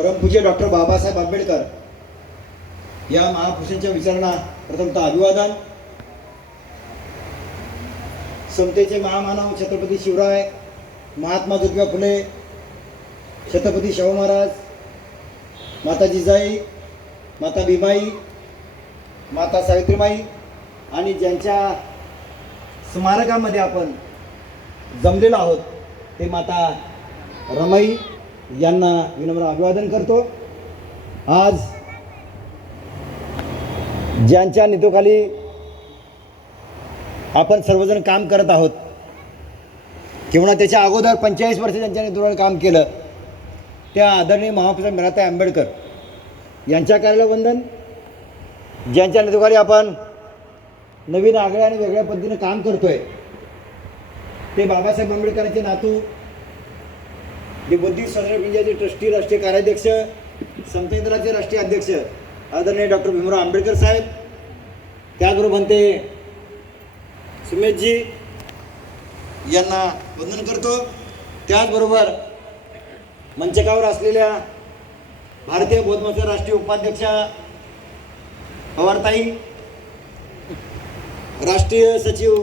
परमपूज्य डॉक्टर बाबासाहेब आंबेडकर या महापुरुषांच्या विचारांना प्रथमतः अभिवादन. समतेचे महामानव छत्रपती शिवराय, महात्मा ज्योतिबा फुले, छत्रपती शाहू महाराज, माता जिजाई, माता भीमाई, माता सावित्रीमाई आणि ज्यांच्या स्मारकामध्ये आपण जमलेलो आहोत ते माता रमाई यांना विनम्र अभिवादन करतो. आज ज्यांच्या नेतृत्वाखाली आपण सर्वजण काम करत आहोत किंवा त्याच्या अगोदर 45 वर्ष ज्यांच्या नेतृत्वाखाली काम केलं त्या आदरणीय महापुरुष मिराताई आंबेडकर यांच्या कार्याला वंदन. ज्यांच्या नेतृत्वाखाली आपण नवीन आगळ्या आणि वेगळ्या पद्धतीने काम करतोय ते बाबासाहेब आंबेडकरांचे नातू, जे बुद्धिस्ट स्वातंत्र्य इंडियाचे ट्रस्टी, राष्ट्रीय कार्याध्यक्ष, समता दलाचे राष्ट्रीय अध्यक्ष आदरणीय डॉक्टर भीमराव आंबेडकर साहेब, त्याचबरोबर म्हणते सुमेशजी यांना वंदन करतो. त्याचबरोबर मंचकावर असलेल्या भारतीय बौद्ध समाजाच्या राष्ट्रीय उपाध्यक्षा पवारताई, राष्ट्रीय सचिव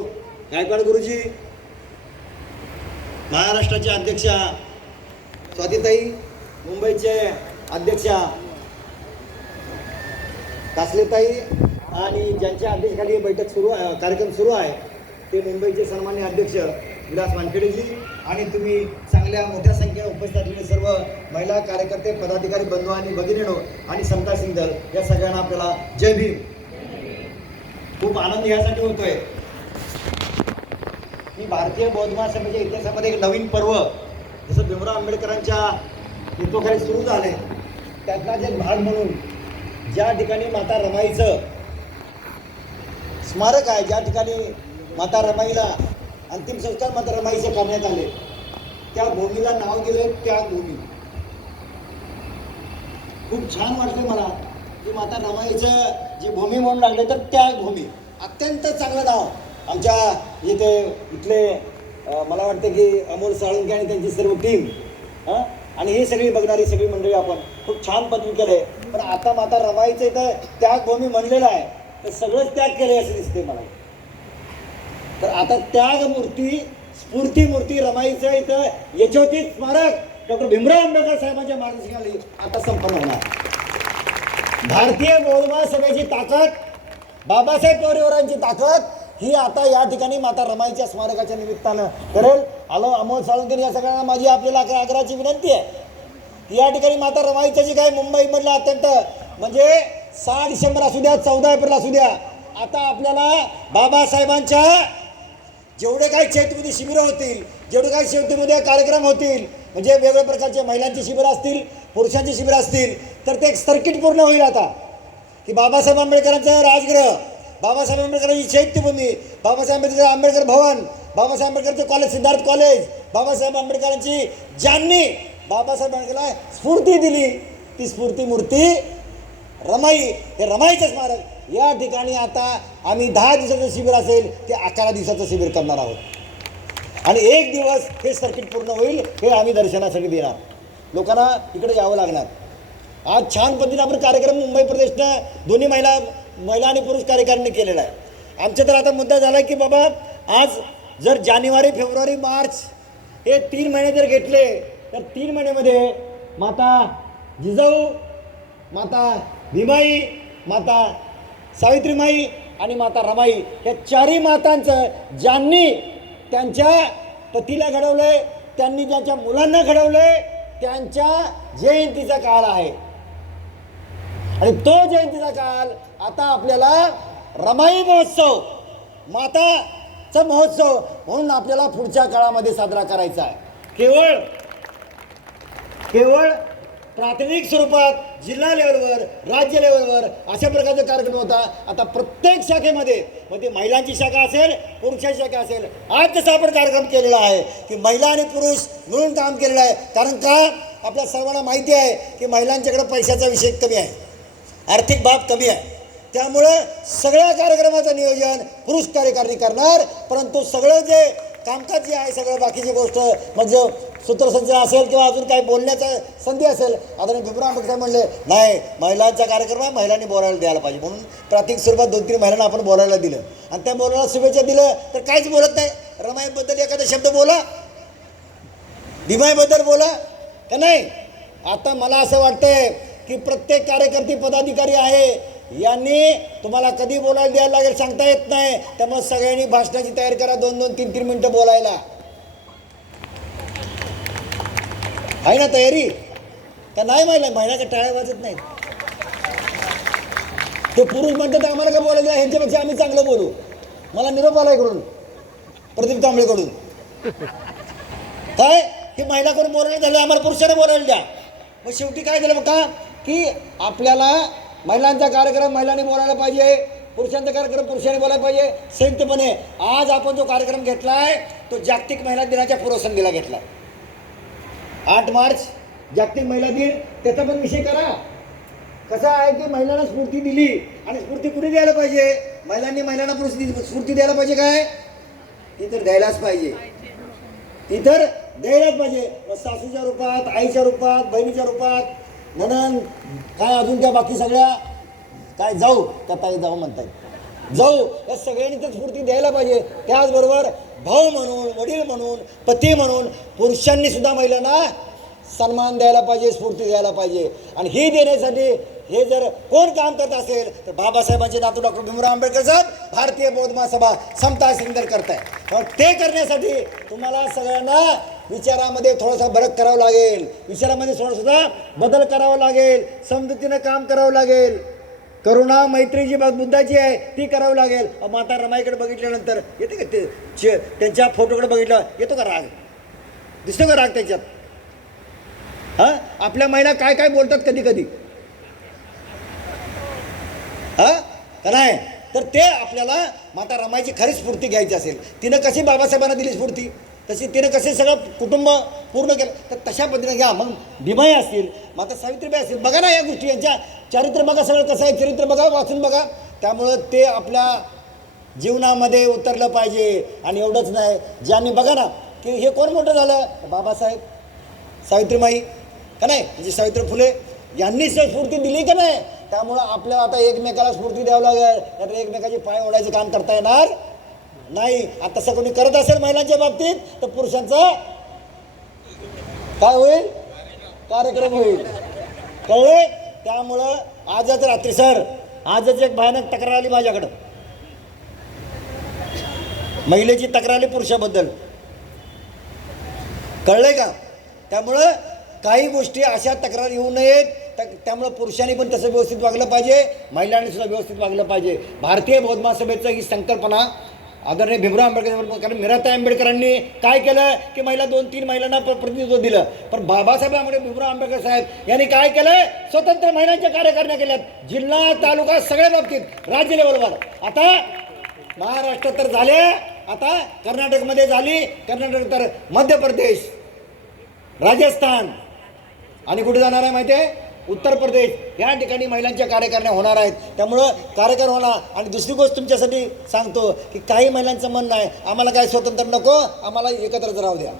गायकवाड गुरुजी, महाराष्ट्राच्या अध्यक्षा स्वातीताई, मुंबईचे अध्यक्षा कासलेताई आणि ज्यांच्या अध्यक्षाखाली बैठक सुरू आहे, कार्यक्रम सुरू आहे ते मुंबईचे सन्माननीय अध्यक्ष विलास वानखेडेजी आणि तुम्ही चांगल्या मोठ्या संख्येने उपस्थित असलेले सर्व महिला कार्यकर्ते, पदाधिकारी, बंधू आणि भगिनीनो आणि समता सिंधल या सगळ्यांना आपल्याला जय भीम. खूप आनंद यासाठी होतोय की भारतीय बौद्ध महासभेच्या इतिहासामध्ये एक नवीन पर्व जसं भीमराव आंबेडकरांच्या नेतृत्वाखाली सुरू झाले त्यातलाच एक भाग म्हणून ज्या ठिकाणी माता रमाईचं स्मारक आहे, ज्या ठिकाणी माता रमाईला अंतिम संस्कार माता रमाईचे करण्यात आले त्या भूमीला नाव दिले त्याग भूमी. खूप छान वाटलं मला की माता रमाईचं जी भूमी म्हणून लागले तर त्याग भूमी अत्यंत चांगलं नाव. आमच्या इथले मला वाटतं की अमोल साळुंके आणि त्यांची सर्व टीम आणि हे सगळी बघणारी सगळी मंडळी आपण खूप छान पद्धतीने केले. पण आता माता रमाईचं इथं त्याग भूमी म्हणलेलं आहे तर सगळंच त्याग केले असं दिसते मला. तर आता त्याग मूर्ती, स्फूर्ती मूर्ती रमाईचं इथं यशोचित स्मारक डॉक्टर भीमराव आंबेडकर साहेबांच्या मार्गदर्शनाखाली आता संपन्न होणार. भारतीय बौद्ध महासभेची ताकद, बाबासाहेब परिवारांची ताकद ही आता या ठिकाणी माता रमाईच्या स्मारकाच्या निमित्तानं करेल. अमोल साळुंके या सगळ्यांना माझी आपल्याला आग्रहाची विनंती आहे की या ठिकाणी माता रमाईचं जे काही मुंबईमधलं अत्यंत म्हणजे 6 डिसेंबर असू द्या, 14 एप्रिल असू द्या, आता आपल्याला बाबासाहेबांच्या जेवढे काही चैत्यभूमी शिबिरं होतील, जेवढे काही चैत्यभूमी कार्यक्रम होतील, म्हणजे वेगवेगळ्या प्रकारचे महिलांची शिबिरं असतील, पुरुषांची शिबिरं असतील, तर ते एक सर्किट पूर्ण होईल आता की बाबासाहेब आंबेडकरांचं राजगृह, बाबासाहेब आंबेडकरांची चैत्यभूमी, बाबासाहेब आंबेडकर भवन, बाबासाहेब आंबेडकरचं कॉलेज सिद्धार्थ कॉलेज, बाबासाहेब आंबेडकरांची ज्यांनी बाबासाहेब आंबेडकरला स्फूर्ती दिली ती स्फूर्ती मूर्ती रमाई, हे रमाईचं स्मारक या ठिकाणी आता आम्ही 10 दिवसाचं शिबिर असेल ते 11 दिवसाचं शिबिर करणार आहोत आणि 1 दिवस हे सर्किट पूर्ण होईल. हे आम्ही दर्शनासाठी देणार, लोकांना इकडे यावं लागणार. आज छान पद्धतीने आपण कार्यक्रम मुंबई प्रदेशनं दोन्ही महिला आणि पुरुष कार्यकारिणी केलेला आहे. आमचा तर आता मुद्दा झाला की बाबा आज जर जानेवारी, फेब्रुवारी, मार्च हे 3 महिने जर घेतले तर 3 महिन्यामध्ये माता जिजाऊ, माता भीमाई, माता सावित्रीमाई आणि माता रमाई या 4ही मातांचं ज्यांनी त्यांच्या पतीला घडवलंय, त्यांनी ज्यांच्या मुलांना घडवलंय त्यांच्या जयंतीचा काळ आहे आणि तो जयंतीचा काळ आता आपल्याला रमाई महोत्सव, माताचा महोत्सव म्हणून आपल्याला पुढच्या काळामध्ये साजरा करायचा आहे. केवळ प्राथमिक स्वरूपात जिल्हा लेवलवर, राज्य लेवलवर अशा प्रकारचे कार्यक्रम होता. आता प्रत्येक शाखेमध्ये, मग ते महिलांची शाखा असेल, पुरुषांची शाखा असेल, आज जसा आपण कार्यक्रम केलेला आहे की महिला आणि पुरुष मिळून काम केलेलं आहे. कारण का आपल्या सर्वांना माहिती आहे की महिलांच्याकडे पैशाचा विषय कमी आहे, आर्थिक बाब कमी आहे, त्यामुळं सगळ्या कार्यक्रमाचं नियोजन पुरुष कार्यकारिणी करणार. परंतु सगळं जे कामकाज जे आहे, सगळं बाकीची गोष्ट मग जो सूत्रसंचालन असेल किंवा अजून काही बोलण्याचा संधी असेल, आदरणीय भीमराव आंबेडकर म्हणले नाही महिलांचा कार्यक्रम आहे, महिलांनी बोलायला द्यायला पाहिजे, म्हणून प्राथमिक स्वरूपात 2-3 महिलांना आपण बोलायला दिलं आणि त्या बोलायला शुभेच्छा दिलं तर काहीच बोलत नाही. रमाईबद्दल एखादा शब्द बोला, भीमाईबद्दल बोला का नाही. आता मला असं वाटतंय की प्रत्येक कार्यकर्ते पदाधिकारी आहे यांनी तुम्हाला कधी बोलायला द्यायला लागेल सांगता येत नाही. त्यामुळे सगळ्यांनी भाषणाची तयारी करा, 2-2, 3-3 मिनिटं बोलायला. आहे ना तयारी का नाही. महिलाच्या टाळ्या वाजत नाहीत. ते पुरुष म्हणतात आम्हाला काय बोलायला, ह्यांच्यापेक्षा आम्ही चांगलं बोलू. मला निरोप आला इकडून प्रदीप तांबळेकडून काय की महिलाकडून बोलायला झालं, आम्हाला पुरुषाने बोलायला द्या. मग शेवटी काय झालं बघा की आपल्याला महिलांचा कार्यक्रम महिलांनी बोलायला पाहिजे, पुरुषांचा कार्यक्रम पुरुषांनी बोलायला पाहिजे संयुक्तपणे. आज आपण जो कार्यक्रम घेतलाय तो जागतिक महिला दिनाच्या पूर्वसंध्येला घेतला. 8 मार्च जागतिक महिला दिन, त्याचा पण विषय करा. कसा आहे की महिलांना स्फूर्ती दिली आणि स्फूर्ती कुठे द्यायला पाहिजे, महिलांना स्फूर्ती द्यायला पाहिजे काय, ती तर द्यायलाच पाहिजे, ती तर द्यायलाच पाहिजे. सासूच्या रूपात, आईच्या रूपात, बहिणीच्या रूपात, म्हणून काय अजून त्या बाकी सगळ्या काय जाऊ त्या ताई जाऊ म्हणतात जाऊ, या सगळ्यांनी तर स्फूर्ती द्यायला पाहिजे. त्याचबरोबर भाऊ म्हणून, वडील म्हणून, पती म्हणून पुरुषांनी सुद्धा महिलांना सन्मान द्यायला पाहिजे, स्फूर्ती द्यायला पाहिजे. आणि ही देण्यासाठी हे जर कोण काम करत असेल तर बाबासाहेबांचे नातू डॉक्टर भीमराव आंबेडकर साहेब भारतीय बौद्ध महासभा समता सिंदर करताय. ते करण्यासाठी तुम्हाला सगळ्यांना विचारामध्ये थोडासा फरक करावा लागेल, विचारामध्ये थोडासा बदल करावा लागेल, समजुतीनं काम करावं लागेल. करुणा मैत्री जी मुद्दाची आहे ती करावं लागेल. माता रमाईकडे बघितल्यानंतर येते का ते त्यांच्या फोटोकडे बघितलं येतो का राग, दिसतो का राग त्याच्यात. हां आपल्या महिला काय काय बोलतात कधी कधी हां का नाही. तर ते आपल्याला माता रमाईची खरी स्फूर्ती घ्यायची असेल, तिनं कशी बाबासाहेबांना दिली स्फूर्ती, तशी तिनं कसे सगळं कुटुंब पूर्ण केलं, तर तशा पद्धतीने घ्या. मग भीमाई असतील, माता सावित्रीबाई असतील, बघा ना या गोष्टी, यांच्या चरित्र बघा, सगळं कसं आहे चरित्र बघा, वाचून बघा. त्यामुळं ते आपल्या जीवनामध्ये उतरलं पाहिजे. आणि एवढंच नाही, ज्यांनी बघा ना की हे कोण मोठं झालं, बाबासाहेब, सावित्रीबाई का नाही, म्हणजे सावित्री फुले यांनी स्फूर्ती दिली का नाही. त्यामुळं आपल्याला आता एकमेकाला स्फूर्ती द्यावं लागेल, तर एकमेकाचे पाय ओढायचं काम करता येणार नाही. आता तसं कोणी करत असेल महिलांच्या बाबतीत तर पुरुषांचा काय होईल, कार्यक्रम होईल, कळले. त्यामुळं आजच रात्री सर आजच एक भयानक तक्रार आली माझ्याकडं, महिलेची तक्रार आली पुरुषाबद्दल, कळलंय का. त्यामुळं काही गोष्टी अशा तक्रार येऊ नयेत. त्यामुळं पुरुषांनी पण तसं व्यवस्थित वागलं पाहिजे, महिलांनी सुद्धा व्यवस्थित वागलं पाहिजे. भारतीय बौद्ध महासभेचं ही संकल्पना आदरणीय भीमराव आंबेडकर, कारण मीराताई आंबेडकरांनी काय केलं की महिला 2-3 महिलांना प्रतिनिधित्व दिलं. पण बाबासाहेब भीमराव आंबेडकर साहेब यांनी काय केलं, स्वतंत्र महिलांच्या कार्यकारिण्या केल्यात, जिल्हा तालुका सगळ्या बाबतीत, राज्य लेवलवर. आता महाराष्ट्र तर झाले, आता कर्नाटकमध्ये झाली, कर्नाटक तर मध्य प्रदेश, राजस्थान आणि कुठे जाणार आहे माहिती आहे, उत्तर प्रदेश, या ठिकाणी महिलांच्या कार्यकारिण्या होणार आहेत. त्यामुळं कार्यक्रम होणार. आणि दुसरी गोष्ट तुमच्यासाठी सांगतो की काही महिलांचं म्हणणं आहे आम्हाला काय स्वतंत्र नको, आम्हाला एकत्रच राहू द्या.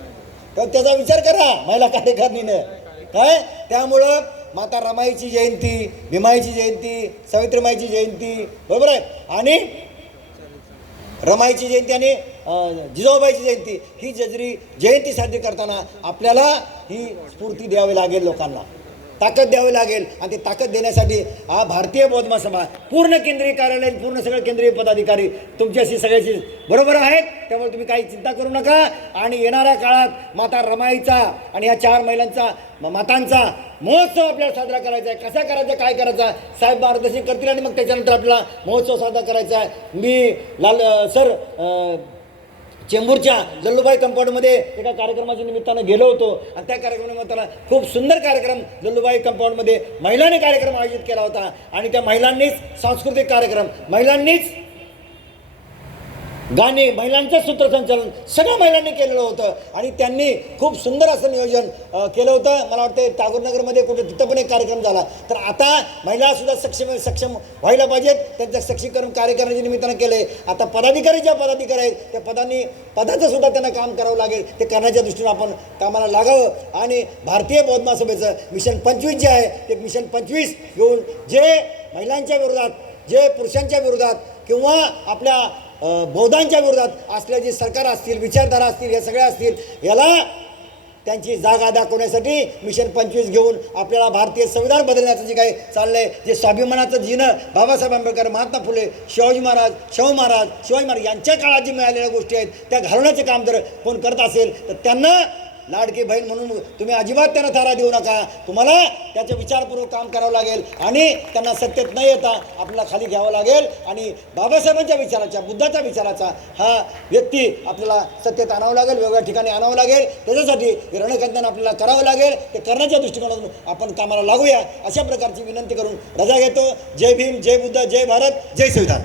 तर त्याचा विचार करा महिला कार्यकारिणीनं काय. त्यामुळं माता रमाईची जयंती, भीमाईची जयंती, सावित्रीमाईची जयंती, बरोबर आहे, आणि रमाईची जयंती आणि जिजाऊबाईची जयंती, ही जयंती साजरी करताना आपल्याला ही स्फूर्ती द्यावी लागेल, लोकांना ताकद द्यावी लागेल. आणि ती ताकद देण्यासाठी हा भारतीय बौद्ध महासभा पूर्ण केंद्रीय कार्यालय, पूर्ण सगळे केंद्रीय पदाधिकारी तुमच्याशी सगळ्याशी बरोबर आहेत. त्यामुळे तुम्ही काही चिंता करू नका. आणि येणाऱ्या काळात माता रमाईचा आणि ह्या 4 महिलांचा मातांचा महोत्सव आपल्याला साजरा करायचा आहे. कसा करायचा, काय करायचा, साहेब मार्गदर्शन करतील आणि मग त्याच्यानंतर आपल्याला महोत्सव साजरा करायचा आहे. मी सर चेंबूरच्या जल्लूबाई कंपाऊंडमध्ये एका कार्यक्रमाच्या निमित्तानं गेलो होतो आणि त्या कार्यक्रमानिमित्तानं खूप सुंदर कार्यक्रम जल्लूबाई कंपाऊंडमध्ये महिलांनी कार्यक्रम आयोजित केला होता. आणि त्या महिलांनीच सांस्कृतिक कार्यक्रम, महिलांनीच गाणे, महिलांचं सूत्रसंचालन सगळ्या महिलांनी केलेलं होतं आणि त्यांनी खूप सुंदर असं नियोजन केलं होतं. मला वाटतं टागोरनगरमध्ये कुठे तिथं पण एक कार्यक्रम झाला. तर आता महिलासुद्धा सक्षम व्हायला पाहिजेत. त्यांचं सक्षमीकरण कार्यक्रमाच्या निमित्तानं केले. आता ज्या पदाधिकारी आहेत त्या पदाचं सुद्धा त्यांना काम करावं लागेल. ते करण्याच्या दृष्टीनं आपण कामाला लागावं आणि भारतीय बौद्ध महासभेचं मिशन 25 जे आहे ते मिशन 25 घेऊन जे महिलांच्या विरोधात, जे पुरुषांच्या विरोधात किंवा आपल्या बौद्धांच्या विरोधात असल्या जे सरकार असतील, विचारधारा असतील, या सगळ्या असतील, याला त्यांची जागा दाखवण्यासाठी मिशन 25 घेऊन आपल्याला भारतीय संविधान बदलण्याचं जे काही चाललं आहे, जे स्वाभिमानाचं जिनं बाबासाहेब आंबेडकर, महात्मा फुले, शाहू महाराज यांच्या काळात जे मिळालेल्या गोष्टी आहेत त्या घालवण्याचे काम जर कोण करत असेल तर त्यांना लाडकी बहीण म्हणून तुम्ही अजिबात त्यांना थारा देऊ नका. तुम्हाला त्याचं विचारपूर्वक काम करावं लागेल आणि त्यांना सत्तेत न येता आपल्याला खाली घ्यावं लागेल आणि बाबासाहेबांच्या विचाराचा, बुद्धाच्या विचाराचा हा व्यक्ती आपल्याला सत्तेत आणावं लागेल, वेगवेगळ्या ठिकाणी आणावं लागेल. त्याच्यासाठी रणखंडन आपल्याला करावं लागेल. ते करण्याच्या दृष्टिकोनातून आपण कामाला लागूया अशा प्रकारची विनंती करून रजा घेतो. जय भीम, जय बुद्ध, जय भारत, जय संविधान.